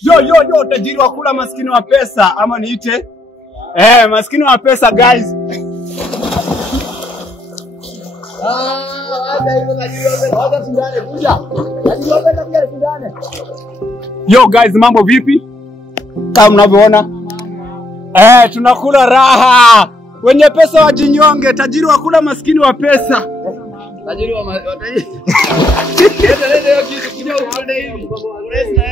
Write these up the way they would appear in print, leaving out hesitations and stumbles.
Yo, tajiri wa kula maskini wa pesa ama niite? Maskini wa pesa guys. Yo guys, mambo vipi? Kama mnavyoona. Tunakula raha. Wenye pesa wajinyonge, tajiri wa kula maskini wa pesa. Tajiri wa tajiri. Leo kitu kuja upande hivi. Uresa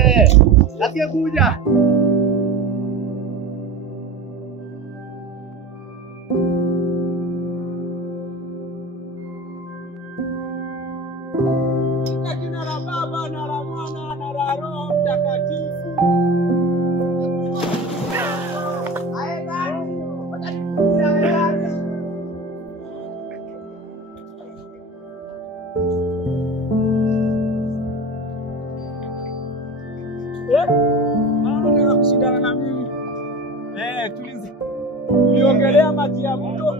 Latia kuja. Jina la Baba na la Mwana na la Roho Mtakatifu. Nataka kushindana na mimi. Tuliongelea maji ya mto.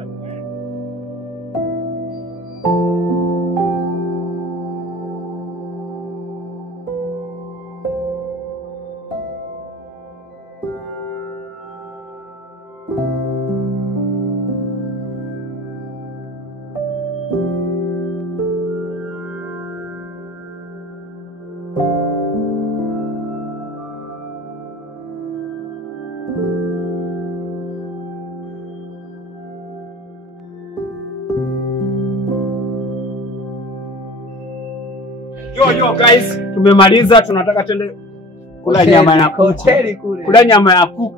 Yo guys, tumemaliza, tunataka twende kula nyama ya kuku. Kula nyama ya kuku.